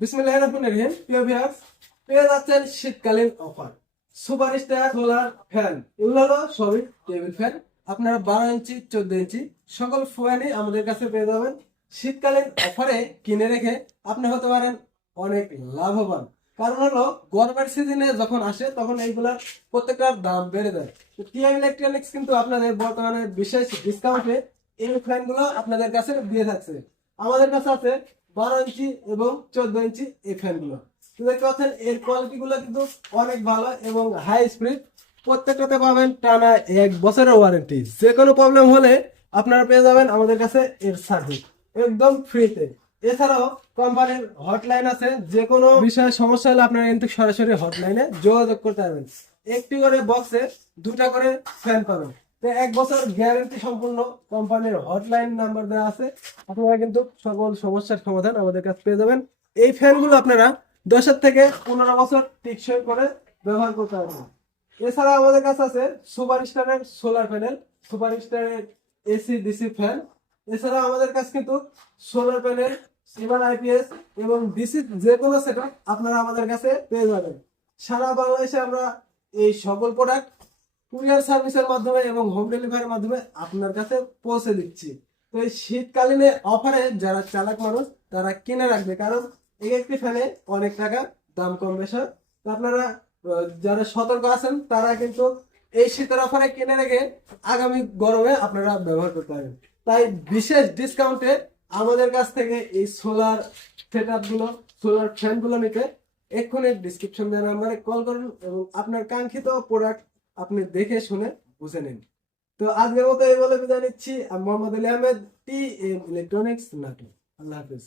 বিসমিল্লাহ রহমান শীতকালীন offer. Super star solar fan. এগুলো হলো সবই টেবিল ফ্যান। আপনারা বারো ইঞ্চি, চোদ্দ ইঞ্চি, সকল ফ্যানই আমাদের কাছে পেয়ে যাবেন। শীতকালীন অফারে কিনে রেখে আপনি হতে পারেন অনেক লাভবান। কারণ হলো, গরমের সিজনে যখন আসে, তখন এইগুলার প্রত্যেকটার দাম বেড়ে যায়। টিএম ইলেকট্রনিক্স কিন্তু আপনাদের বর্তমানে বিশেষ ডিসকাউন্টে এই ফ্যানগুলো আপনাদের কাছে দিয়ে থাকছে। আমাদের কাছে আছে বারো ইঞ্চি এবং চোদ্দ ইঞ্চি এই ফ্যানগুলো তো দেখতে এর কোয়ালিটি গুলো কিন্তু অনেক ভালো এবং হাই স্পিড প্রত্যেকটাতে পাবেন টানা এক বছরের ওয়ারেন্টি যে কোনো প্রবলেম হলে আপনারা পেয়ে যাবেন আমাদের কাছে এর সার্ভিস একদম ফ্রিতে এছাড়াও কোম্পানির হটলাইন আছে যে কোনো বিষয়ে সমস্যা হলে আপনারা কিন্তু সরাসরি হটলাইনে যোগাযোগ করতে পারবেন। একটি করে বক্সে দুটা করে ফ্যান পাবেন। এক বছর গ্যারান্টি সম্পূর্ণ কোম্পানির হটলাইন নাম্বার দেওয়া আছে। আপনারা কিন্তু সকল সমস্যার সমাধান আমাদের কাছে পেয়ে যাবেন। এই ফ্যানগুলো আপনারা দশের থেকে পনেরো বছর টিকসই করে ব্যবহার করতে পারবেন। এছাড়া আমাদের কাছে আছে সুপার স্টারের সোলার প্যানেল সুপার স্টারের এসি ডিসি ফ্যান এছাড়া আমাদের কাছে কিন্তু সোলার প্যানেল সিমান আইপিএস এবং ডিসি যে কোনো সেট আপনারা আমাদের কাছে পেয়ে যাবেন। সারা বাংলাদেশে আমরা এই সকল প্রোডাক্ট কুরিয়ার সার্ভিসের মাধ্যমে এবং হোম ডেলিভারির মাধ্যমে আপনার কাছে পৌঁছে দিচ্ছি। তো এই শীতকালীনে অফারে যারা চালাক মানুষ, তারা কিনে রাখবে। কারণ এই একটি ফ্যানে অনেক টাকা দাম কম বেশি। তো আপনারা যারা সতর্ক আছেন, তারা কিন্তু এই শীতের অফারে কিনে রেখে আগামী গরমে আপনারা ব্যবহার করতে পারবেন। তাই বিশেষ ডিসকাউন্টে আমাদের কাছ থেকে এই সোলার সেটগুলো সোলার ফ্যানগুলো নিতে এক্ষুনি ডিসক্রিপশন দেওয়া নাম্বারে কল করুন এবং আপনার কাঙ্ক্ষিত প্রোডাক্ট আপনি দেখে শুনে বুঝে নিন। তো আজকের মতো এই বলে বিদায় নিচ্ছি। আমি Mohammad Ali Ahmed T M electronics নাটক। আল্লাহ হাফিজ।